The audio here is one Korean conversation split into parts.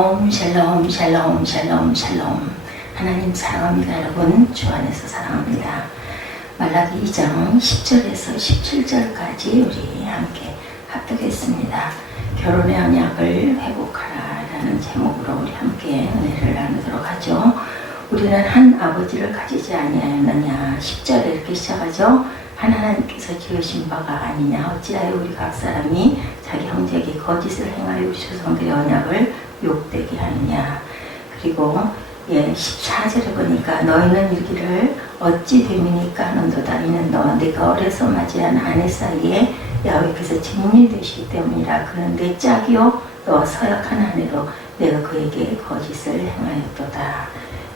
샬롬 샬롬 샬롬 샬롬. 하나님 사랑합니다. 여러분 주 안에서 사랑합니다. 말라기 2장 10절에서 17절까지 우리 함께 합독했습니다. 결혼의 언약을 회복하라 라는 제목으로 우리 함께 은혜를 나누도록 하죠. 우리는 한 아버지를 가지지 아니하였느냐. 10절에 이렇게 시작하죠. 하나님께서 지으신 바가 아니냐. 어찌하여 우리 각 사람이 자기 형제에게 거짓을 행하여 우리 조상들의 언약을 욕되게 하느냐. 그리고 14절에 보니까 너희는 이르기를 어찌 됨이니까 하는도다. 이는 너와 내가 어려서 맞이한 아내 사이에 야훼께서 증인이 되시기 때문이라. 그는 내 짝이요 너와 서약한 아내로 내가 그에게 거짓을 행하였도다.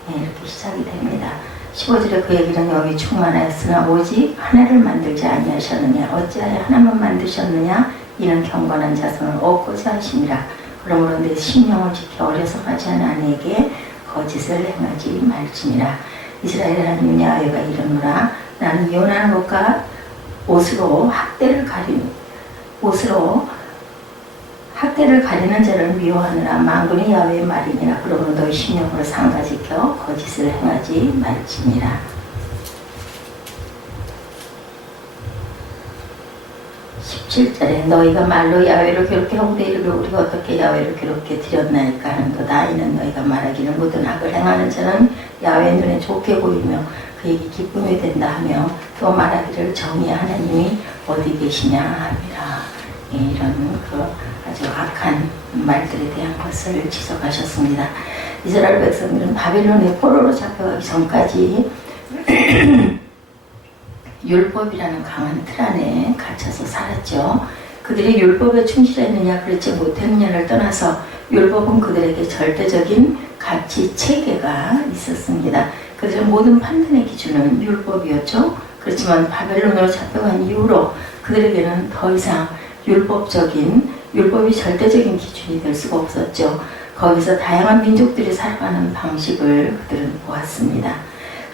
이렇게 시작이 됩니다. 15절에 그 얘기는 여기 충만하였으나 오직 하나를 만들지 아니하셨느냐. 어찌하여 하나만 만드셨느냐. 이는 경건한 자손을 얻고자 하심이라. 그러므로 내 신령을 지켜 어려서 맞이한 아내에게 거짓을 행하지 말지니라. 이스라엘 하나님 야훼가 이르노라. 나는 이혼하는 것과 옷으로 학대를 가리는 자를 미워하느라. 만군의 야훼의 말이니라. 그러므로 너희 신령으로 상가지켜 거짓을 행하지 말지니라. 17절에 너희가 말로 야훼를 괴롭게 하고도 이르기를 우리가 어떻게 야훼를 괴롭게 드렸나이까 하는도다. 이는 너희가 말하기를 모든 악을 행하는 자는 야훼 눈에 좋게 보이며 그에게 기쁨이 된다 하며 또 말하기를 정의의 하나님이 어디 계시냐 함이라. 이런 아주 악한 말들에 대한 것을 지적하셨습니다. 이스라엘 백성들은 바벨론의 포로로 잡혀가기 전까지 율법이라는 강한 틀 안에 갇혀서 살았죠. 그들이 율법에 충실했느냐 그렇지 못했느냐를 떠나서 율법은 그들에게 절대적인 가치 체계가 있었습니다. 그들의 모든 판단의 기준은 율법이었죠. 그렇지만 바벨론으로 잡혀간 이후로 그들에게는 더 이상 율법이 절대적인 기준이 될 수가 없었죠. 거기서 다양한 민족들이 살아가는 방식을 그들은 보았습니다.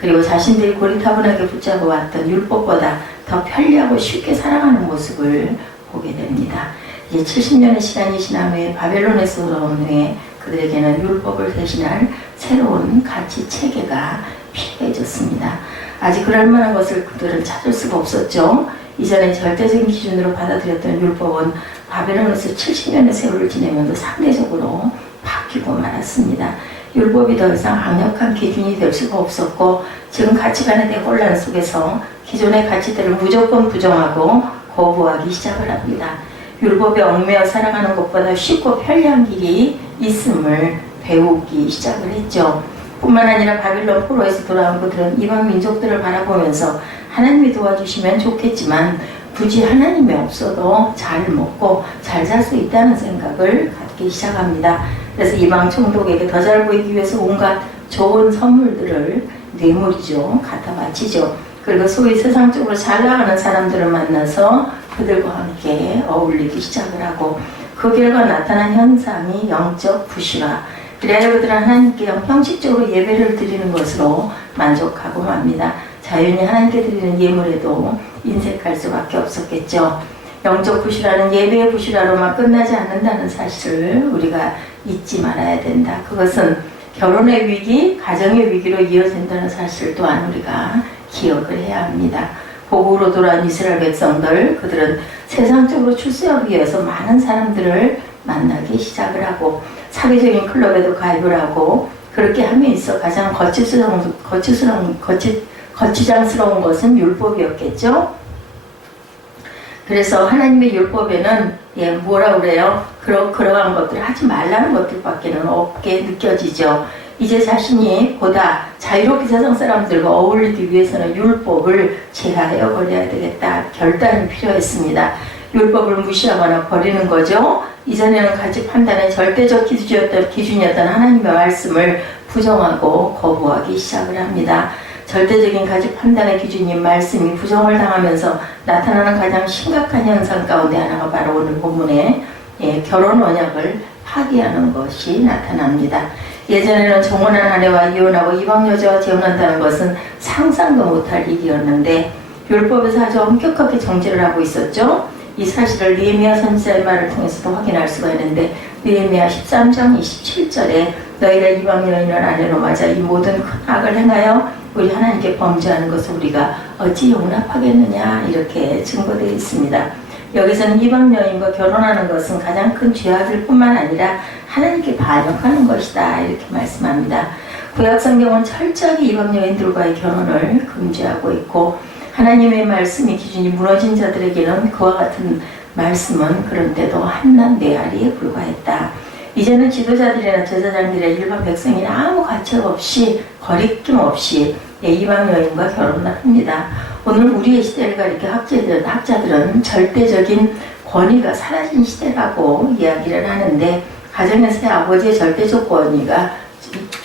그리고 자신들이 고리타분하게 붙잡아 왔던 율법보다 더 편리하고 쉽게 살아가는 모습을 보게 됩니다. 이제 70년의 시간이 지난 후에 바벨론에서 돌아온 후에 그들에게는 율법을 대신할 새로운 가치 체계가 필요해졌습니다. 아직 그럴 만한 것을 그들은 찾을 수가 없었죠. 이전에 절대적인 기준으로 받아들였던 율법은 바벨론에서 70년의 세월을 지내면서 상대적으로 바뀌고 말았습니다. 율법이 더 이상 강력한 기준이 될 수가 없었고 지금 가치관의 대혼란 속에서 기존의 가치들을 무조건 부정하고 거부하기 시작을 합니다. 율법에 얽매여 살아가는 것보다 쉽고 편리한 길이 있음을 배우기 시작을 했죠. 뿐만 아니라 바빌론 포로에서 돌아온 그들은 이방 민족들을 바라보면서 하나님이 도와주시면 좋겠지만 굳이 하나님이 없어도 잘 먹고 잘 살 수 있다는 생각을 갖기 시작합니다. 그래서 이방 총독에게 더 잘 보이기 위해서 온갖 좋은 선물들을 뇌물이죠. 갖다 바치죠. 그리고 소위 세상적으로 잘 나가는 사람들을 만나서 그들과 함께 어울리기 시작을 하고 그 결과 나타난 현상이 영적 부실화. 그래야 그들은 하나님께 형식적으로 예배를 드리는 것으로 만족하고 맙니다. 자연히 하나님께 드리는 예물에도 인색할 수밖에 없었겠죠. 영적 부실화는 예배의 부실화로만 끝나지 않는다는 사실을 우리가 잊지 말아야 된다. 그것은 결혼의 위기, 가정의 위기로 이어진다는 사실 또한 우리가 기억을 해야 합니다. 고국으로 돌아온 이스라엘 백성들, 그들은 세상적으로 출세하기 위해서 많은 사람들을 만나기 시작을 하고 사회적인 클럽에도 가입을 하고 그렇게 함에 있어 가장 거추장스러운 것은 율법이었겠죠. 그래서 하나님의 율법에는 뭐라 그래요? 그러한 것들을 하지 말라는 것들밖에는 없게 느껴지죠. 이제 자신이 보다 자유롭게 세상 사람들과 어울리기 위해서는 율법을 제하여 버려야 되겠다. 결단이 필요했습니다. 율법을 무시하거나 버리는 거죠. 이전에는 가치 판단의 절대적 기준이었던 하나님의 말씀을 부정하고 거부하기 시작을 합니다. 절대적인 가치 판단의 기준인 말씀이 부정을 당하면서 나타나는 가장 심각한 현상 가운데 하나가 바로 오늘 본문에 결혼 언약을 파기하는 것이 나타납니다. 예전에는 정혼한 아내와 이혼하고 이방 여자와 재혼한다는 것은 상상도 못할 일이었는데 율법에서 아주 엄격하게 정죄를 하고 있었죠. 이 사실을 느헤미야 선지자의 말을 통해서도 확인할 수가 있는데 느헤미야 13장 27절에 너희가 이방 여인을 아내로 맞아 이 모든 큰 악을 행하여 우리 하나님께 범죄하는 것을 우리가 어찌 용납하겠느냐 이렇게 증거되어 있습니다. 여기서는 이방 여인과 결혼하는 것은 가장 큰 죄악일 뿐만 아니라 하나님께 반역하는 것이다 이렇게 말씀합니다. 구약 성경은 철저하게 이방 여인들과의 결혼을 금지하고 있고 하나님의 말씀이 기준이 무너진 자들에게는 그와 같은 말씀은 그런데도 한낱 메아리에 불과했다. 이제는 지도자들이나 제사장들의 일반 백성이나 아무 가책 없이 거리낌 없이 이방 여인과 결혼을 합니다. 오늘 우리의 시대를 가리켜 학자들은 절대적인 권위가 사라진 시대라고 이야기를 하는데 가정에서의 아버지의 절대적 권위가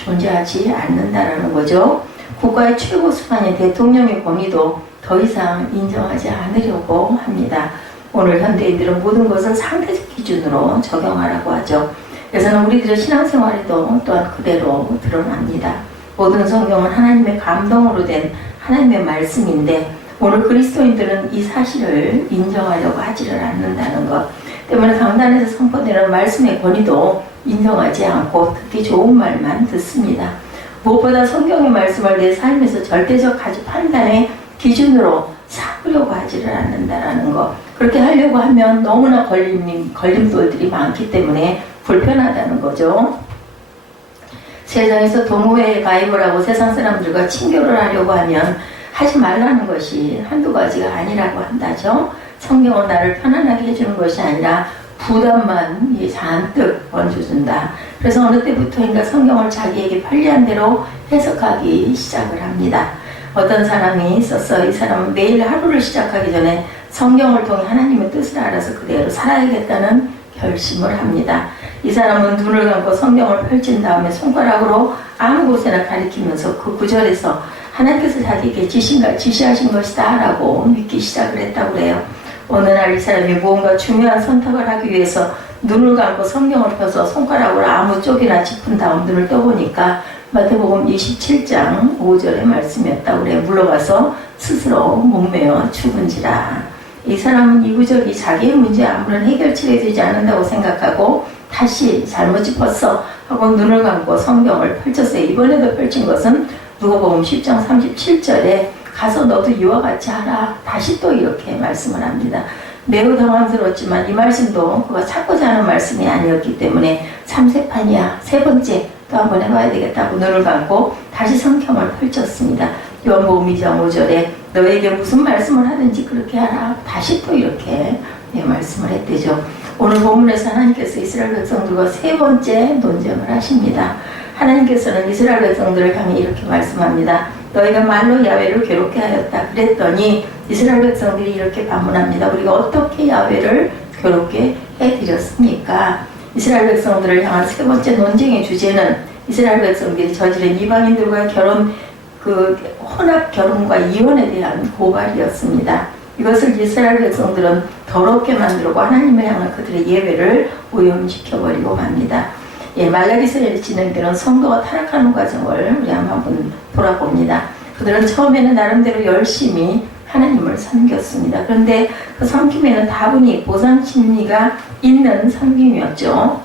존재하지 않는다라는 거죠. 국가의 최고 수반인 대통령의 권위도 더 이상 인정하지 않으려고 합니다. 오늘 현대인들은 모든 것을 상대적 기준으로 적용하라고 하죠. 그래서 우리들의 신앙생활에도 또한 그대로 드러납니다. 모든 성경은 하나님의 감동으로 된 하나님의 말씀인데 오늘 그리스도인들은 이 사실을 인정하려고 하지를 않는다는 것 때문에 강단에서 선포되는 말씀의 권위도 인정하지 않고 듣기 좋은 말만 듣습니다. 무엇보다 성경의 말씀을 내 삶에서 절대적 가치 판단의 기준으로 삼으려고 하지를 않는다라는 것. 그렇게 하려고 하면 너무나 걸림돌들이 많기 때문에 불편하다는 거죠. 세상에서 동호회에 가입을 하고 세상 사람들과 친교를 하려고 하면 하지 말라는 것이 한두 가지가 아니라고 한다죠. 성경은 나를 편안하게 해주는 것이 아니라 부담만 잔뜩 얹어준다. 그래서 어느 때부터인가 성경을 자기에게 편리한 대로 해석하기 시작을 합니다. 어떤 사람이 있었어. 이 사람은 매일 하루를 시작하기 전에 성경을 통해 하나님의 뜻을 알아서 그대로 살아야겠다는 결심을 합니다. 이 사람은 눈을 감고 성경을 펼친 다음에 손가락으로 아무 곳에나 가리키면서 그 구절에서 하나님께서 자기에게 지시하신 것이다 라고 믿기 시작을 했다고 해요. 어느 날 이 사람이 무언가 중요한 선택을 하기 위해서 눈을 감고 성경을 펴서 손가락으로 아무 쪽이나 짚은 다음 눈을 떠보니까 마태복음 27장 5절의 말씀이었다고 그래요. 물러가서 스스로 목매어 죽은지라. 이 사람은 이 구절이 자기의 문제에 아무런 해결책이 되지 않는다고 생각하고 다시 잘못 짚었어 하고 눈을 감고 성경을 펼쳤어요. 이번에도 펼친 것은 누가복음 10장 37절에 가서 너도 이와 같이 하라. 다시 또 이렇게 말씀을 합니다. 매우 당황스러웠지만 이 말씀도 그가 찾고자 하는 말씀이 아니었기 때문에 삼세판이야. 세 번째 또 한번 해봐야 되겠다고 눈을 감고 다시 성경을 펼쳤습니다. 요한복음 2장 5절에 너에게 무슨 말씀을 하든지 그렇게 하라. 다시 또 이렇게 말씀을 했대죠. 오늘 본문에서 하나님께서 이스라엘 백성들과 세 번째 논쟁을 하십니다. 하나님께서는 이스라엘 백성들을 향해 이렇게 말씀합니다. 너희가 말로 야훼를 괴롭게 하였다. 그랬더니 이스라엘 백성들이 이렇게 반문합니다. 우리가 어떻게 야훼를 괴롭게 해드렸습니까? 이스라엘 백성들을 향한 세 번째 논쟁의 주제는 이스라엘 백성들이 저지른 이방인들과의 혼합 결혼과 이혼에 대한 고발이었습니다. 이것을 이스라엘 백성들은 더럽게 만들고 하나님을 향한 그들의 예배를 오염시켜버리고 맙니다. 말라기서에 진행되는 성도가 타락하는 과정을 우리 한번 돌아봅니다. 그들은 처음에는 나름대로 열심히 하나님을 섬겼습니다. 그런데 그 섬김에는 다분히 보상 심리가 있는 섬김이었죠.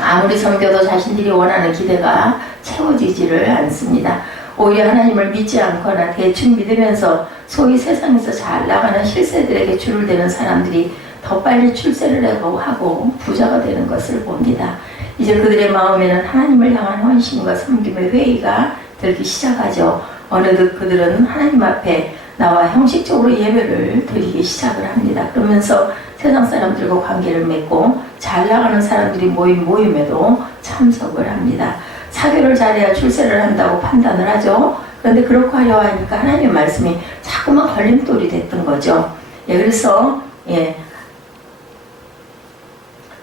아무리 섬겨도 자신들이 원하는 기대가 채워지지를 않습니다. 오히려 하나님을 믿지 않거나 대충 믿으면서 소위 세상에서 잘 나가는 실세들에게 줄을 대는 사람들이 더 빨리 출세를 하고 부자가 되는 것을 봅니다. 이제 그들의 마음에는 하나님을 향한 헌신과 섬김의 회의가 들기 시작하죠. 어느덧 그들은 하나님 앞에 나와 형식적으로 예배를 드리기 시작을 합니다. 그러면서 세상 사람들과 관계를 맺고 잘 나가는 사람들이 모인 모임에도 참석을 합니다. 사교를 잘해야 출세를 한다고 판단을 하죠. 그런데 그렇게 하려 하니까 하나님의 말씀이 자꾸만 걸림돌이 됐던 거죠. 그래서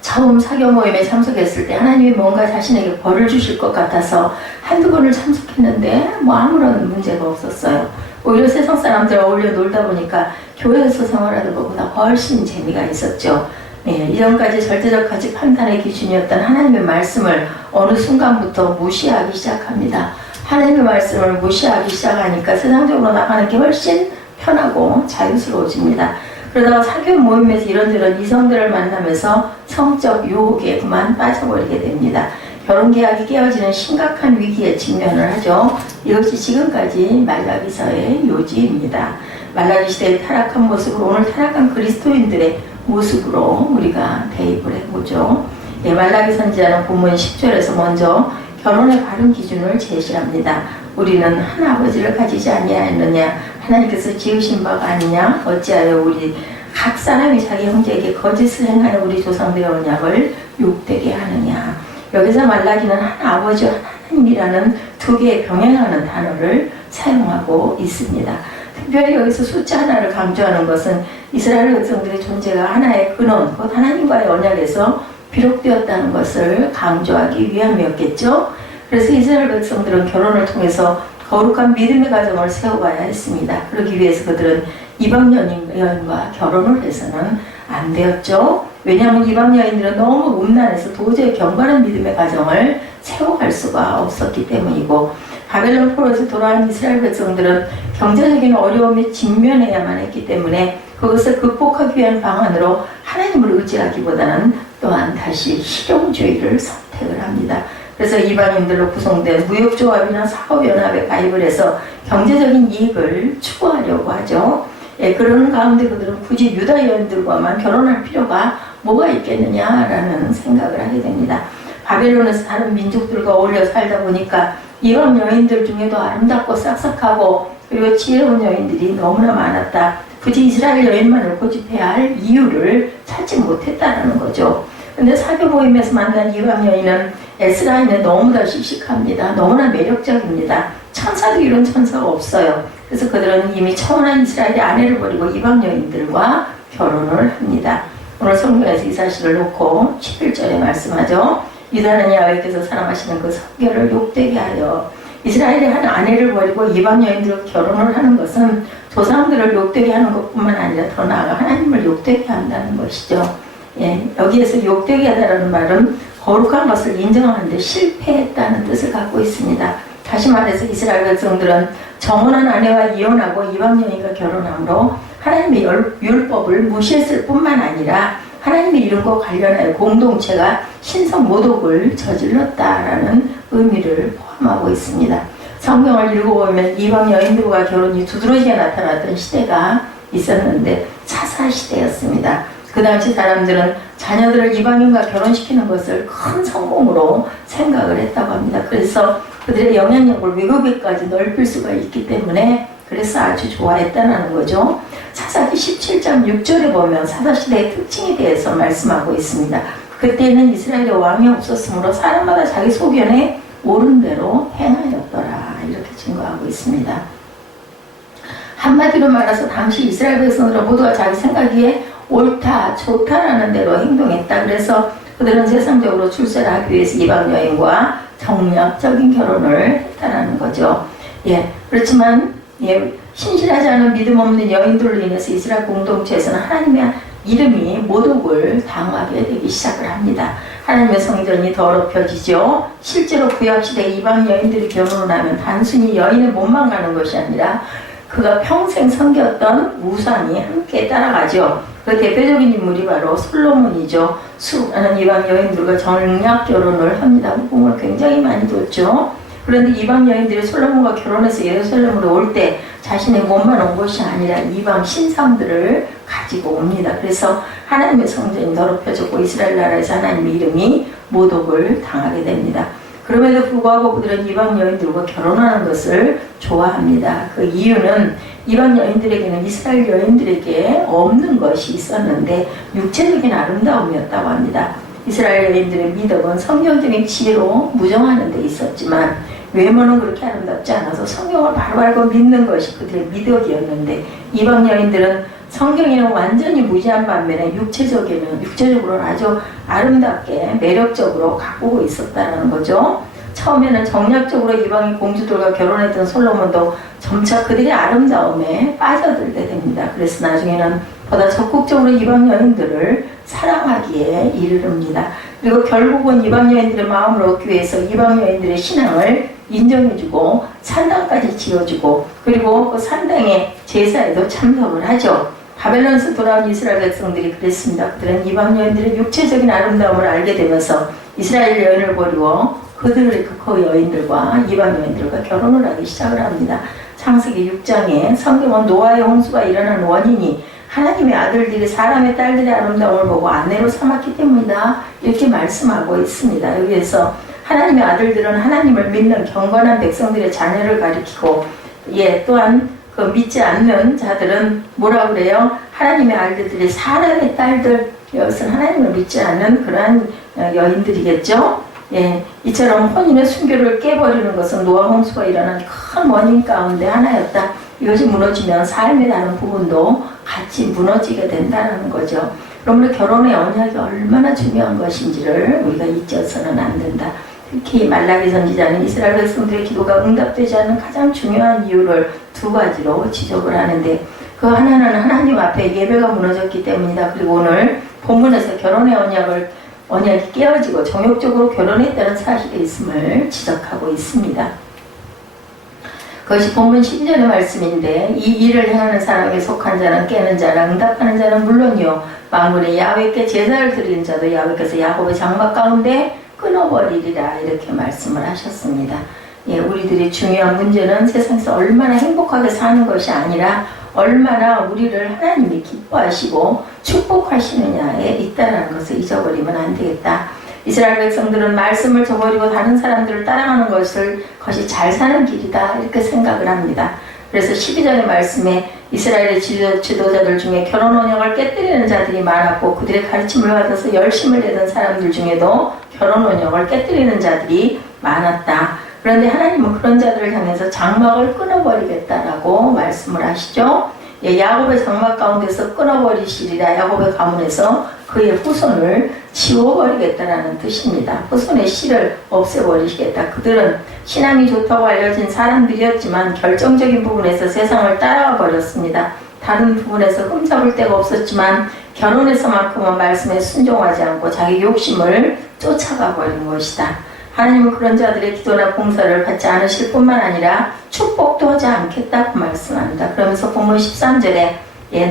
처음 사교 모임에 참석했을 때 하나님이 뭔가 자신에게 벌을 주실 것 같아서 한두 번을 참석했는데 아무런 문제가 없었어요. 오히려 세상 사람들과 어울려 놀다 보니까 교회에서 생활하는 것보다 훨씬 재미가 있었죠. 이전까지 절대적 가치 판단의 기준이었던 하나님의 말씀을 어느 순간부터 무시하기 시작합니다. 하나님의 말씀을 무시하기 시작하니까 세상적으로 나가는 게 훨씬 편하고 자유스러워집니다. 그러다가 사교 모임에서 이런저런 이성들을 만나면서 성적 유혹에 그만 빠져버리게 됩니다. 결혼계약이 깨어지는 심각한 위기에 직면을 하죠. 이것이 지금까지 말라기서의 요지입니다. 말라기 시대의 타락한 모습으로 오늘 타락한 그리스도인들의 모습으로 우리가 대입을 해보죠. 예, 말라기 선지자는 본문 10절에서 먼저 결혼의 바른 기준을 제시합니다. 우리는 한 아버지를 가지지 아니하였느냐? 하나님께서 지으신 바가 아니냐? 어찌하여 우리 각 사람이 자기 형제에게 거짓을 행하여 우리 조상들의 언약을 욕되게 하느냐? 여기서 말라기는 한 아버지와 하나님이라는 두 개의 병행하는 단어를 사용하고 있습니다. 특별히 여기서 숫자 하나를 강조하는 것은 이스라엘 백성들의 존재가 하나의 근원, 곧 하나님과의 언약에서 비록되었다는 것을 강조하기 위함이었겠죠. 그래서 이스라엘 백성들은 결혼을 통해서 거룩한 믿음의 가정을 세워가야 했습니다. 그러기 위해서 그들은 이방 여인과 결혼을 해서는 안 되었죠. 왜냐하면 이방 여인들은 너무 음란해서 도저히 경건한 믿음의 가정을 세워갈 수가 없었기 때문이고, 바벨론 포로에서 돌아온 이스라엘 백성들은 경제적인 어려움에 직면해야만 했기 때문에 그것을 극복하기 위한 방안으로 하나님을 의지하기보다는 또한 다시 실용주의를 선택을 합니다. 그래서 이방인들로 구성된 무역조합이나 사업연합에 가입을 해서 경제적인 이익을 추구하려고 하죠. 예, 그런 가운데 그들은 굳이 유다 여인들과만 결혼할 필요가 뭐가 있겠느냐라는 생각을 하게 됩니다. 바벨론에서 다른 민족들과 어울려 살다 보니까 이방 여인들 중에도 아름답고 싹싹하고 그리고 지혜로운 여인들이 너무나 많았다. 굳이 이스라엘 여인만을 고집해야 할 이유를 찾지 못했다는 거죠. 근데 사교 모임에서 만난 이방 여인은 에스라인은 너무나 씩씩합니다. 너무나 매력적입니다. 천사도 이런 천사가 없어요. 그래서 그들은 이미 청혼한 이스라엘의 아내를 버리고 이방 여인들과 결혼을 합니다. 오늘 성경에서 이 사실을 놓고 11절에 말씀하죠. 유다는 야훼께서 사랑하시는 그 성결을 욕되게 하여 이스라엘의 한 아내를 버리고 이방 여인들과 결혼을 하는 것은 조상들을 욕되게 하는 것뿐만 아니라 더 나아가 하나님을 욕되게 한다는 것이죠. 예, 여기에서 욕되게 하다라는 말은 거룩한 것을 인정하는데 실패했다는 뜻을 갖고 있습니다. 다시 말해서 이스라엘 백성들은 정혼한 아내와 이혼하고 이방 여인과 결혼함으로 하나님의 율법을 무시했을 뿐만 아니라 하나님의 이름과 관련하여 공동체가 신성 모독을 저질렀다라는 의미를 포함하고 있습니다. 성경을 읽어보면 이방 여인들과 결혼이 두드러지게 나타났던 시대가 있었는데 차사 시대였습니다. 그 당시 사람들은 자녀들을 이방인과 결혼시키는 것을 큰 성공으로 생각을 했다고 합니다. 그래서 그들의 영향력을 외국에까지 넓힐 수가 있기 때문에 그래서 아주 좋아했다는 거죠. 사사기 17장 6절에 보면 사사시대의 특징에 대해서 말씀하고 있습니다. 그때는 이스라엘에 왕이 없었으므로 사람마다 자기 소견에 옳은 대로 행하였더라. 이렇게 증거하고 있습니다. 한마디로 말해서 당시 이스라엘 백성들은 모두가 자기 생각에 옳다, 좋다라는 대로 행동했다. 그래서 그들은 세상적으로 출세를 하기 위해서 이방 여인과 정략적인 결혼을 했다라는 거죠. 예, 그렇지만 신실하지 않은 믿음 없는 여인들로 인해서 이스라엘 공동체에서는 하나님의 이름이 모독을 당하게 되기 시작을 합니다. 하나님의 성전이 더럽혀지죠. 실제로 구약시대 이방 여인들이 결혼을 하면 단순히 여인의 몸만 가는 것이 아니라 그가 평생 섬겼던 우상이 함께 따라가죠. 그 대표적인 인물이 바로 솔로몬이죠. 수많은 이방 여인들과 정략 결혼을 합니다. 꿈을 굉장히 많이 뒀죠. 그런데 이방 여인들이 솔로몬과 결혼해서 예루살렘으로 올 때 자신의 몸만 온 것이 아니라 이방 신상들을 가지고 옵니다. 그래서 하나님의 성전이 더럽혀졌고 이스라엘 나라에서 하나님의 이름이 모독을 당하게 됩니다. 그럼에도 불구하고 그들은 이방 여인들과 결혼하는 것을 좋아합니다. 그 이유는 이방 여인들에게는 이스라엘 여인들에게 없는 것이 있었는데 육체적인 아름다움이었다고 합니다. 이스라엘 여인들의 미덕은 성경적인 지혜로 무정하는 데 있었지만 외모는 그렇게 아름답지 않아서 성경을 바로 믿는 것이 그들의 미덕이었는데 이방 여인들은 성경에는 완전히 무지한 반면에 육체적으로는 아주 아름답게 매력적으로 가꾸고 있었다는 거죠. 처음에는 정략적으로 이방인 공주들과 결혼했던 솔로몬도 점차 그들의 아름다움에 빠져들게 됩니다. 그래서 나중에는 보다 적극적으로 이방 여인들을 사랑하기에 이르릅니다. 그리고 결국은 이방 여인들의 마음을 얻기 위해서 이방 여인들의 신앙을 인정해주고 산당까지 지어주고 그리고 그 산당의 제사에도 참석을 하죠. 바벨론에서 돌아온 이스라엘 백성들이 그랬습니다. 그들은 이방 여인들의 육체적인 아름다움을 알게 되면서 이스라엘 여인을 버리고 그 여인들과 이방 여인들과 결혼을 하기 시작을 합니다. 창세기 6장에 성경은 노아의 홍수가 일어난 원인이 하나님의 아들들이 사람의 딸들의 아름다움을 보고 아내로 삼았기 때문이다, 이렇게 말씀하고 있습니다. 여기에서 하나님의 아들들은 하나님을 믿는 경건한 백성들의 자녀를 가리키고, 또한 그 믿지 않는 자들은 뭐라 그래요? 하나님의 아들들이 사람의 딸들, 이것은 하나님을 믿지 않는 그러한 여인들이겠죠. 이처럼 혼인의 순교를 깨버리는 것은 노아 홍수가 일어난 큰 원인 가운데 하나였다. 이것이 무너지면 삶의 다른 부분도 같이 무너지게 된다는 거죠. 그러므로 결혼의 언약이 얼마나 중요한 것인지를 우리가 잊어서는 안 된다. 특히 말라기 선지자는 이스라엘 백성들의 기도가 응답되지 않는 가장 중요한 이유를 두 가지로 지적을 하는데, 그 하나는 하나님 앞에 예배가 무너졌기 때문이다. 그리고 오늘 본문에서 결혼의 언약이 깨어지고 정욕적으로 결혼했다는 사실이 있음을 지적하고 있습니다. 그것이 본문 12절의 말씀인데, 이 일을 행하는 사람에게 속한 자는 깨는 자나 응답하는 자는 물론이요 만군의 야훼께 제사를 드리는 자도 야훼께서 야곱의 장막 가운데 끊어버리리라, 이렇게 말씀을 하셨습니다. 우리들이 중요한 문제는 세상에서 얼마나 행복하게 사는 것이 아니라 얼마나 우리를 하나님이 기뻐하시고 축복하시느냐에 있다는 것을 잊어버리면 안 되겠다. 이스라엘 백성들은 말씀을 저버리고 다른 사람들을 따라가는 것이 잘 사는 길이다, 이렇게 생각을 합니다. 그래서 12절의 말씀에 이스라엘의 지도자들 중에 결혼 언약을 깨뜨리는 자들이 많았고, 그들의 가르침을 받아서 열심을 내던 사람들 중에도 결혼 언약을 깨뜨리는 자들이 많았다. 그런데 하나님은 그런 자들을 향해서 장막을 끊어버리겠다라고 말씀을 하시죠. 야곱의 장막 가운데서 끊어버리시리라. 야곱의 가문에서 그의 후손을 지워버리겠다라는 뜻입니다. 후손의 씨를 없애버리시겠다. 그들은 신앙이 좋다고 알려진 사람들이었지만 결정적인 부분에서 세상을 따라와 버렸습니다. 다른 부분에서 흠잡을 데가 없었지만 결혼에서만큼은 말씀에 순종하지 않고 자기 욕심을 쫓아가 버린 것이다. 하나님은 그런 자들의 기도나 봉사를 받지 않으실 뿐만 아니라 축복도 하지 않겠다고 말씀합니다. 그러면서 본문 13절에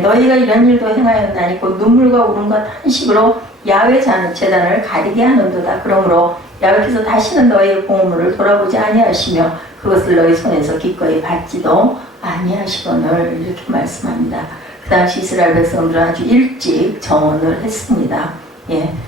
너희가 이런 일도 행하였나니 곧 눈물과 울음과 탄식으로 야훼 재단을 가리게 하는도다. 그러므로 야훼께서 다시는 너희의 공물을 돌아보지 아니하시며 그것을 너희 손에서 기꺼이 받지도 아니하시거늘, 이렇게 말씀합니다. 그 당시 이스라엘 백성들은 아주 일찍 정혼을 했습니다.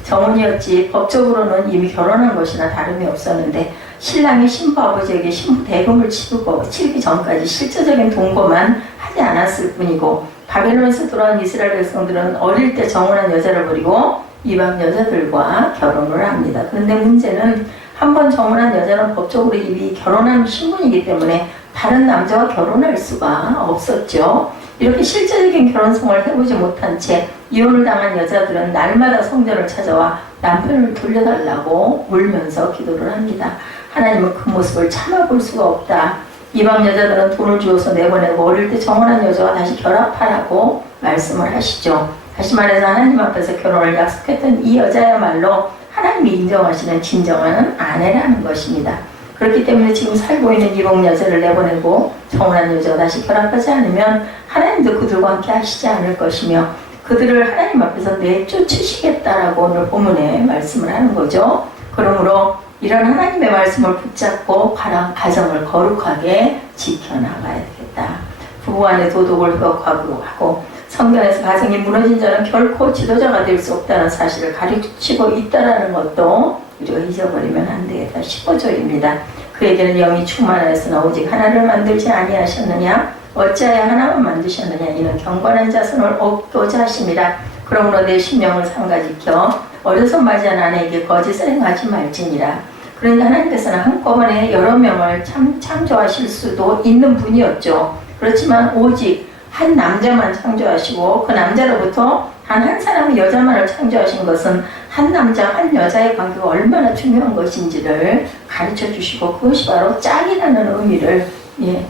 정혼이었지 법적으로는 이미 결혼한 것이나 다름이 없었는데, 신랑이 신부 아버지에게 신부 대금을 치르기 전까지 실제적인 동거만 하지 않았을 뿐이고, 바벨론에서 돌아온 이스라엘 백성들은 어릴 때 정혼한 여자를 버리고 이방 여자들과 결혼을 합니다. 그런데 문제는 한 번 정혼한 여자는 법적으로 이미 결혼한 신분이기 때문에 다른 남자와 결혼할 수가 없었죠. 이렇게 실제적인 결혼생활을 해보지 못한 채 이혼을 당한 여자들은 날마다 성전을 찾아와 남편을 돌려달라고 울면서 기도를 합니다. 하나님은 그 모습을 참아볼 수가 없다. 이방 여자들은 돈을 주어서 내보내고 어릴 때 정혼한 여자와 다시 결합하라고 말씀을 하시죠. 다시 말해서 하나님 앞에서 결혼을 약속했던 이 여자야말로 하나님이 인정하시는 진정한 아내라는 것입니다. 그렇기 때문에 지금 살고 있는 이방 여자를 내보내고 정혼한 여자가 다시 결합하지 않으면 하나님도 그들과 함께 하시지 않을 것이며 그들을 하나님 앞에서 내쫓으시겠다라고 오늘 본문에 말씀을 하는 거죠. 그러므로 이런 하나님의 말씀을 붙잡고 가정을 거룩하게 지켜나가야 되겠다. 부부간의 도덕을 회복하고 성경에서 가정이 무너진 자는 결코 지도자가 될 수 없다는 사실을 가르치고 있다는 것도 우리가 잊어버리면 안 되겠다. 15절입니다. 그에게는 영이 충만하였으나 오직 하나를 만들지 아니하셨느냐? 어찌하여 하나만 만드셨느냐? 이는 경건한 자손을 얻고자 하심이라. 그러므로 내 심령을 삼가지켜 어려서 맞이한 아내에게 거짓을 행하지 말지니라. 그러니까 하나님께서는 한꺼번에 여러 명을 창조하실 수도 있는 분이었죠. 그렇지만 오직 한 남자만 창조하시고 그 남자로부터 단 한 사람의 여자만을 창조하신 것은 한 남자 한 여자의 관계가 얼마나 중요한 것인지를 가르쳐 주시고, 그것이 바로 짝이라는 의미를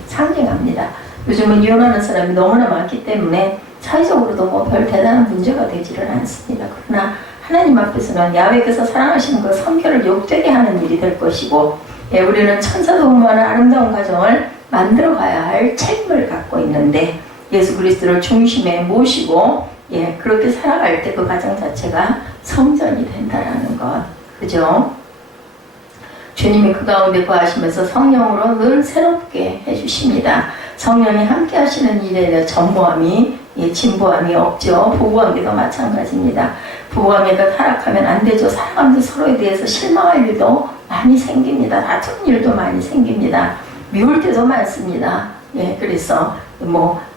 상징합니다. 요즘은 이혼하는 사람이 너무나 많기 때문에 사회적으로도 뭐 별 대단한 문제가 되지는 않습니다. 그러나 하나님 앞에서는 야훼께서 사랑하시는 그 성결을 욕되게 하는 일이 될 것이고, 우리는 천사도 응모하는 아름다운 가정을 만들어 가야 할 책임을 갖고 있는데, 예수 그리스도를 중심에 모시고 그렇게 살아갈 때 그 가정 자체가 성전이 된다라는 것. 그죠? 주님이 그 가운데 거하시면서 성령으로 늘 새롭게 해주십니다. 성령이 함께 하시는 일에 대한 전무함이 진보함이 없죠. 부부관계도 마찬가지입니다. 부부관계가 타락하면 안 되죠. 사람들 서로에 대해서 실망할 일도 많이 생깁니다. 다투는 일도 많이 생깁니다. 미울 때도 많습니다. 그래서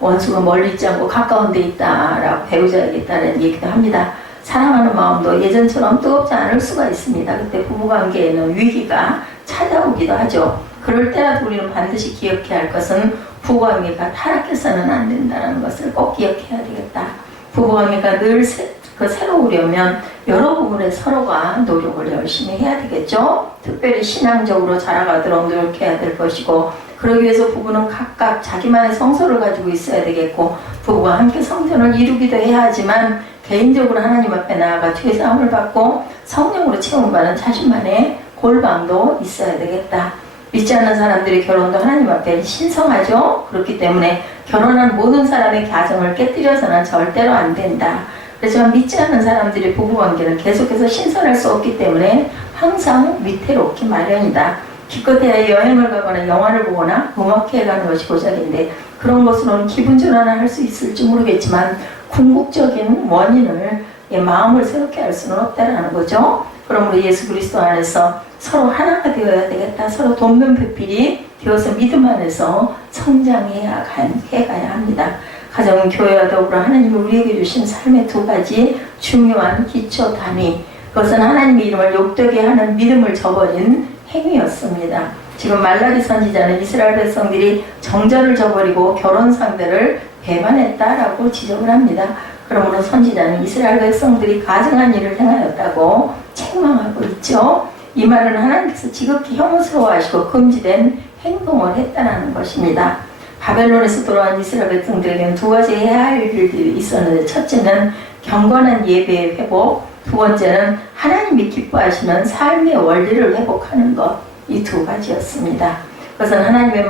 원수가 멀리 있지 않고 가까운 데 있다라고 배우자야겠다는 얘기도 합니다. 사랑하는 마음도 예전처럼 뜨겁지 않을 수가 있습니다. 그때 부부관계에는 위기가 찾아오기도 하죠. 그럴 때라도 우리는 반드시 기억해야 할 것은 부부관계가 타락해서는 안 된다는 것을 꼭 기억해야 되겠다. 부부관계가 늘 새로우려면 여러 부분에 서로가 노력을 열심히 해야 되겠죠. 특별히 신앙적으로 자라가도록 노력해야 될 것이고, 그러기 위해서 부부는 각각 자기만의 성소를 가지고 있어야 되겠고, 부부가 함께 성전을 이루기도 해야 하지만 개인적으로 하나님 앞에 나아가 죄 사함을 받고 성령으로 채움받는 자신만의 골방도 있어야 되겠다. 믿지 않는 사람들의 결혼도 하나님 앞에 신성하죠. 그렇기 때문에 결혼한 모든 사람의 가정을 깨뜨려서는 절대로 안 된다. 그렇지만 믿지 않는 사람들의 부부관계는 계속해서 신선할 수 없기 때문에 항상 위태롭기 마련이다. 기껏해야 여행을 가거나 영화를 보거나 음악회에 가는 것이 고작인데, 그런 것으로는 기분 전환을 할 수 있을지 모르겠지만 궁극적인 원인을 마음을 새롭게 할 수는 없다라는 거죠. 그러므로 예수 그리스도 안에서 서로 하나가 되어야 되겠다. 서로 동면배필이 되어서 믿음 안에서 성장해야 해가야 합니다. 가정은 교회와 더불어 하나님이 우리에게 주신 삶의 두 가지 중요한 기초 단위, 그것은 하나님의 이름을 욕되게 하는 믿음을 저버린 행위였습니다. 지금 말라기 선지자는 이스라엘 백성들이 정절을 저버리고 결혼 상대를 배반했다라고 지적을 합니다. 그러므로 선지자는 이스라엘 백성들이 가증한 일을 행하였다고 책망하고 있죠. 이 말은 하나님께서 지극히 혐오스러워하시고 금지된 행동을 했다는 것입니다. 바벨론에서 돌아온 이스라엘 백성들에게는 두 가지 해야 할 일들이 있었는데, 첫째는 경건한 예배의 회복, 두 번째는 하나님이 기뻐하시는 삶의 원리를 회복하는 것, 이 두 가지였습니다. 그것은 하나님의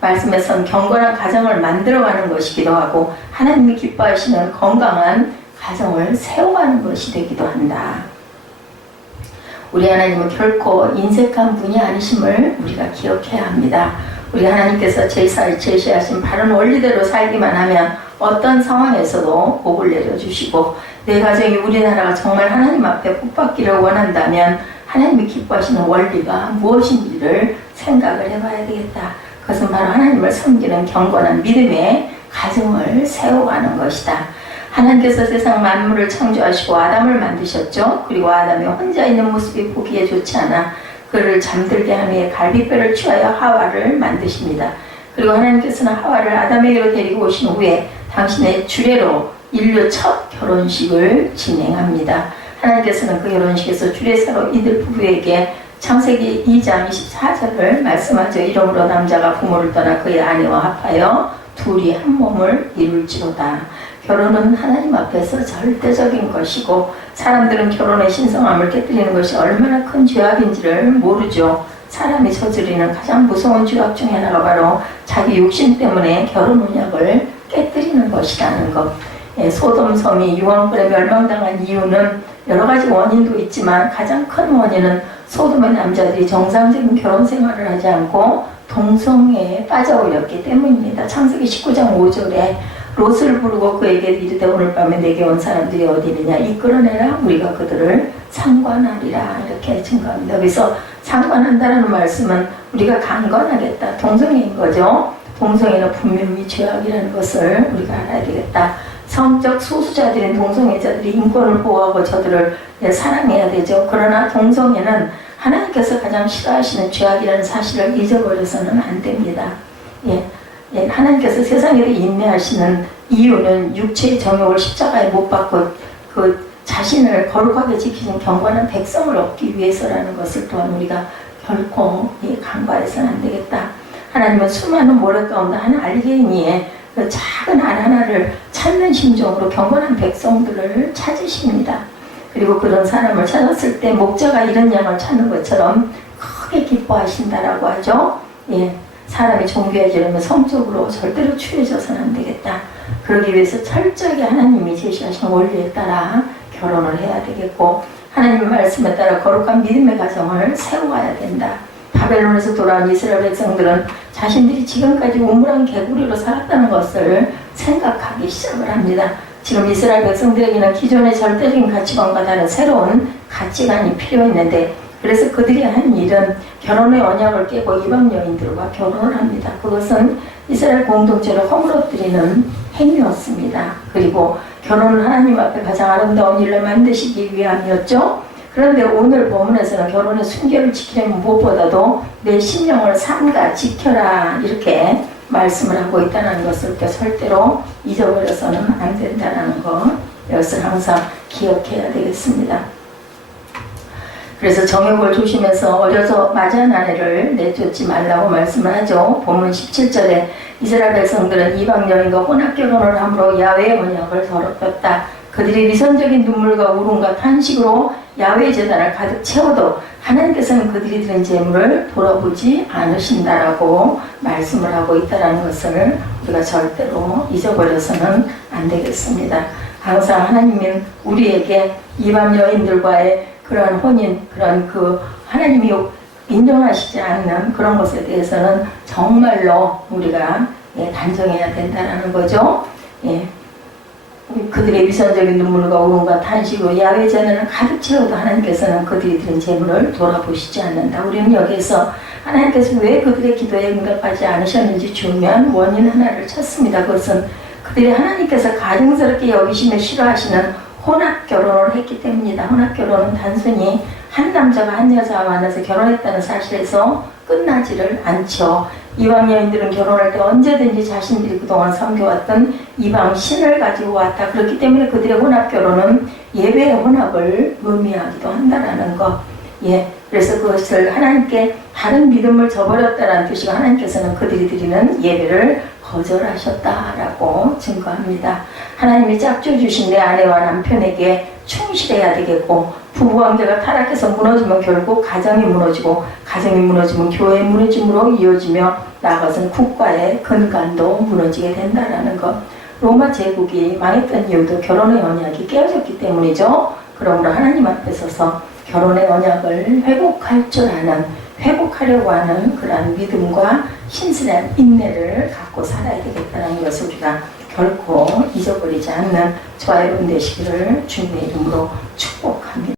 말씀에선 경건한 가정을 만들어가는 것이기도 하고, 하나님이 기뻐하시는 건강한 가정을 세워가는 것이 되기도 한다. 우리 하나님은 결코 인색한 분이 아니심을 우리가 기억해야 합니다. 우리 하나님께서 제시하신 바른 원리대로 살기만 하면 어떤 상황에서도 복을 내려주시고, 내 가정이 우리나라가 정말 하나님 앞에 복받기를 원한다면 하나님이 기뻐하시는 원리가 무엇인지를 생각을 해봐야 되겠다. 그것은 바로 하나님을 섬기는 경건한 믿음의 가정을 세워가는 것이다. 하나님께서 세상 만물을 창조하시고 아담을 만드셨죠. 그리고 아담이 혼자 있는 모습이 보기에 좋지 않아 그를 잠들게 하며 갈비뼈를 취하여 하와를 만드십니다. 그리고 하나님께서는 하와를 아담에게로 데리고 오신 후에 당신의 주례로 인류 첫 결혼식을 진행합니다. 하나님께서는 그 결혼식에서 주례사로 이들 부부에게 창세기 2장 24절을 말씀하죠. 이러므로 남자가 부모를 떠나 그의 아내와 합하여 둘이 한 몸을 이룰지로다. 결혼은 하나님 앞에서 절대적인 것이고, 사람들은 결혼의 신성함을 깨뜨리는 것이 얼마나 큰 죄악인지를 모르죠. 사람이 저지르는 가장 무서운 죄악 중에 하나가 바로 자기 욕심 때문에 결혼 언약을 깨뜨리는 것이라는 것. 소돔 성이 유황불에 멸망당한 이유는 여러 가지 원인도 있지만 가장 큰 원인은 소돔의 남자들이 정상적인 결혼 생활을 하지 않고 동성애에 빠져올렸기 때문입니다. 창세기 19장 5절에 롯을 부르고 그에게 이르되 오늘 밤에 내게 온 사람들이 어디 있느냐 이끌어내라 우리가 그들을 상관하리라 이렇게 증거합니다. 그래서 상관한다는 말씀은 우리가 강건하겠다, 동성애인 거죠. 동성애는 분명히 죄악이라는 것을 우리가 알아야 되겠다. 성적 소수자들인 동성애자들이 인권을 보호하고 저들을 사랑해야 되죠. 그러나 동성애는 하나님께서 가장 싫어하시는 죄악이라는 사실을 잊어버려서는 안 됩니다. 하나님께서 세상에 대해 인내하시는 이유는 육체의 정욕을 십자가에 못 박고 그 자신을 거룩하게 지키는 경건한 백성을 얻기 위해서라는 것을 또한 우리가 결코 간과해서는 안 되겠다. 하나님은 수많은 모래 가운데 한 알갱이에 그 작은 알 하나를 찾는 심정으로 경건한 백성들을 찾으십니다. 그리고 그런 사람을 찾았을 때 목자가 이런 양을 찾는 것처럼 크게 기뻐하신다라고 하죠. 사람이 존귀해지려면 성적으로 절대로 추해져서는 안 되겠다. 그러기 위해서 철저하게 하나님이 제시하신 원리에 따라 결혼을 해야 되겠고, 하나님의 말씀에 따라 거룩한 믿음의 가정을 세워야 된다. 바벨론에서 돌아온 이스라엘 백성들은 자신들이 지금까지 우물한 개구리로 살았다는 것을 생각하기 시작을 합니다. 지금 이스라엘 백성들에게는 기존의 절대적인 가치관과 다른 새로운 가치관이 필요했는데, 그래서 그들이 한 일은 결혼의 언약을 깨고 이방 여인들과 결혼을 합니다. 그것은 이스라엘 공동체를 허물어뜨리는 행위였습니다. 그리고 결혼은 하나님 앞에 가장 아름다운 일로 만드시기 위함이었죠. 그런데 오늘 본문에서는 결혼의 순결을 지키려면 무엇보다도 내 심령을 삼가 지켜라, 이렇게 말씀을 하고 있다는 것을 절대로 잊어버려서는 안 된다는 것, 이것을 항상 기억해야 되겠습니다. 그래서 정욕을 조심해서 어려서 맞이한 아내를 내쫓지 말라고 말씀을 하죠. 본문 17절에 이스라엘 백성들은 이방 여인과 혼합 결혼을 함으로 야훼의 언약을 더럽혔다. 그들이 위선적인 눈물과 울음과 탄식으로 야훼의 제단을 가득 채워도 하나님께서는 그들이 드린 재물을 돌아보지 않으신다라고 말씀을 하고 있다는 것을 우리가 절대로 잊어버려서는 안 되겠습니다. 항상 하나님은 우리에게 이방 여인들과의 그런 혼인, 그런 하나님이 인정하시지 않는 그런 것에 대해서는 정말로 우리가 단정해야 된다는 거죠. 그들의 위선적인 눈물과 울음과 탄식으로 야훼 제단을 가득 채워도 하나님께서는 그들이 드린 재물을 돌아보시지 않는다. 우리는 여기에서 하나님께서 왜 그들의 기도에 응답하지 않으셨는지 중요한 원인 하나를 찾습니다. 그것은 그들이 하나님께서 가증스럽게 여기시며 싫어하시는 혼합 결혼을 했기 때문이다. 혼합 결혼은 단순히 한 남자가 한 여자와 만나서 결혼했다는 사실에서 끝나지를 않죠. 이방 여인들은 결혼할 때 언제든지 자신들이 그동안 섬겨왔던 이방 신을 가지고 왔다. 그렇기 때문에 그들의 혼합 결혼은 예배의 혼합을 의미하기도 한다라는 것. 그래서 그것을 하나님께 다른 믿음을 저버렸다라는 뜻이고, 하나님께서는 그들이 드리는 예배를 거절하셨다라고 증거합니다. 하나님이 짝져 주신 내 아내와 남편에게 충실해야 되겠고, 부부관계가 타락해서 무너지면 결국 가정이 무너지고, 가정이 무너지면 교회 무너짐으로 이어지며 나아가서는 국가의 근간도 무너지게 된다는 것. 로마 제국이 망했던 이유도 결혼의 언약이 깨어졌기 때문이죠. 그러므로 하나님 앞에 서서 결혼의 언약을 회복할 줄 아는, 회복하려고 하는 그러한 믿음과 신실한 인내를 갖고 살아야 되겠다는 것을 우리가 결코 잊어버리지 않는 저와 여러분 되시기를 주님의 이름으로 축복합니다.